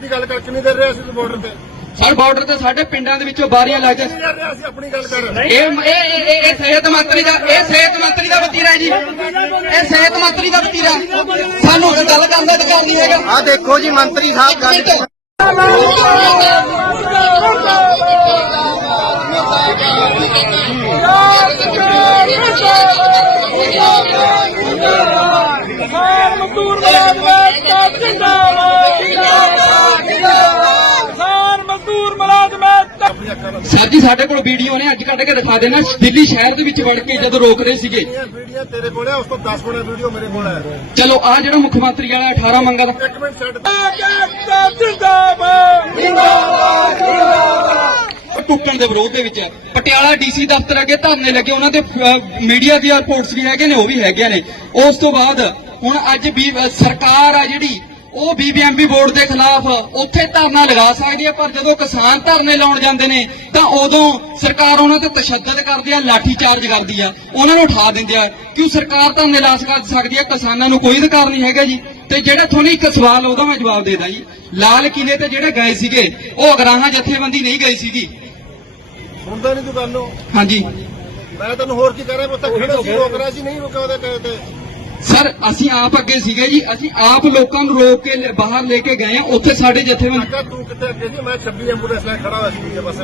ਦੀ ਗੱਲ ਕਰ ਕਿੰਨੀ ਦੇਰ ਰਹੇ ਅਸੀਂ ਬਾਰਡਰ ਤੇ ਸਰ ਬਾਰਡਰ ਤੇ ਸਾਡੇ ਪਿੰਡਾਂ ਦੇ ਵਿੱਚੋਂ ਬਾਰੀਆਂ ਲੱਗ ਗਏ ਅਸੀਂ ਆਪਣੀ ਗੱਲ ਕਰ ਇਹ ਇਹ ਇਹ ਸਿਹਤ ਮੰਤਰੀ ਦਾ ਇਹ ਸਿਹਤ ਮੰਤਰੀ ਦਾ ਵਤੀਰਾ ਜੀ ਇਹ ਸਿਹਤ ਮੰਤਰੀ ਦਾ ਵਤੀਰਾ ਸਾਨੂੰ ਗੱਲ ਕਰਨ ਦਾ ਅਧਿਕਾਰ ਨਹੀਂ ਹੈਗਾ ਆ ਦੇਖੋ ਜੀ ਮੰਤਰੀ ਸਾਹਿਬ ਗੱਲ ਕਰੋ ਜਿੰਦਾਬਾਦ ਜਿੰਦਾਬਾਦ ਜਿੰਦਾਬਾਦ ਸਰ ਜੀ ਸਾਡੇ ਕੋਲ ਵੀਡੀਓ ਨੇ ਅੱਜ ਕੱਢ ਕੇ ਦਿਖਾ ਦੇਣਾ ਦਿੱਲੀ ਸ਼ਹਿਰ ਦੇ ਵਿੱਚ ਵੜ ਕੇ ਜਦੋਂ ਰੋਕ ਰਹੇ ਸੀਗੇ ਵੀਡੀਓ ਤੇਰੇ ਕੋਲ ਹੈ ਉਸ ਤੋਂ 10 ਗੁਣਾ ਵੀਡੀਓ ਮੇਰੇ ਕੋਲ ਹੈ ਚਲੋ ਆ ਜਿਹੜਾ ਮੁੱਖ ਮੰਤਰੀ ਵਾਲਾ 18 ਮੰਗਾ ਦਾ ਟੁੱਟਣ ਦੇ ਵਿਰੋਧ ਦੇ ਵਿੱਚ ਪਟਿਆਲਾ ਡੀਸੀ ਦਫ਼ਤਰ ਅੱਗੇ ਧਰਨੇ ਲੱਗੇ ਉਹਨਾਂ ਦੇ ਮੀਡੀਆ ਦੀ ਰਿਪੋਰਟਸ ਵੀ ਹੈਗੇ ਨੇ ਉਹ ਵੀ ਹੈਗੇ ਨੇ ਉਸ ਤੋਂ ਬਾਅਦ ਹੁਣ ਅੱਜ ਵੀ ਸਰਕਾਰ ਆ ਜਿਹੜੀ ਉਹ ਬੀਬੀਐਮਬੀ ਬੋਰਡ ਦੇ ਖਿਲਾਫ ਉੱਥੇ ਧਰਨਾ ਲਗਾ ਸਕਦੇ ਆ ਪਰ ਜਦੋਂ ਕਿਸਾਨ ਧਰਨੇ ਲਾਉਣ ਜਾਂਦੇ ਨੇ ਤਾਂ ਉਦੋਂ ਸਰਕਾਰ ਉਹਨਾਂ ਤੇ ਤਸ਼ੱਦਦ ਕਰਦੀ ਆ ਲਾਠੀ ਚਾਰਜ ਕਰਦੀ ਆ ਉਹਨਾਂ ਨੂੰ ਉਠਾ ਦਿੰਦੇ ਆ ਕਿਉਂ ਸਰਕਾਰ ਤਾਂ ਨਿਰਾਸ਼ ਕਰ ਸਕਦੀ ਆ ਕਿਸਾਨਾਂ ਨੂੰ ਕੋਈ ਅਧਿਕਾਰ ਨਹੀਂ ਹੈਗਾ ਜੀ ਤੇ ਜਿਹੜਾ ਤੁਹਾਨੂੰ ਇੱਕ ਸਵਾਲ ਉਹਦਾ ਮੈਂ ਜਵਾਬ ਦੇਦਾ ਜੀ ਲਾਲ ਕਿਲੇ ਤੇ ਜਿਹੜੇ ਗਏ ਸੀਗੇ ਉਹ ਅਗਰਾਹਾਂ ਜਥੇਬੰਦੀ ਨਹੀਂ ਗਈ ਸੀਗੀ ਹੁੰਦਾ ਨਹੀਂ ਦੁਕਾਨੋਂ ਹਾਂਜੀ ਮੈਂ ਤੁਹਾਨੂੰ ਹੋਰ ਕੀ ਕਰਾਂ ਤਾਂ ਖੜਾ ਸੀ ਰੋਕ ਰਿਹਾ ਸੀ ਨਹੀਂ ਰੁਕਿਆ ਉਹਦੇ ਕਹੇ ਤੇ ਸਰ ਅਸੀਂ ਆਪ ਅੱਗੇ ਸੀਗੇ ਜੀ ਅਸੀਂ ਆਪ ਲੋਕਾਂ ਨੂੰ ਰੋਕ ਕੇ ਬਾਹਰ ਲੈ ਕੇ ਗਏ ਆ ਉੱਥੇ ਸਾਡੇ ਜਥੇ ਮੈਂ ਤੂੰ ਕਿੱਥੇ ਅੱਗੇ ਸੀ ਮੈਂ 26 ਐਂਬੂਲੈਂਸ ਲੈ ਖੜਾ ਹੋਇਆ ਸੀ ਪਾਸੇ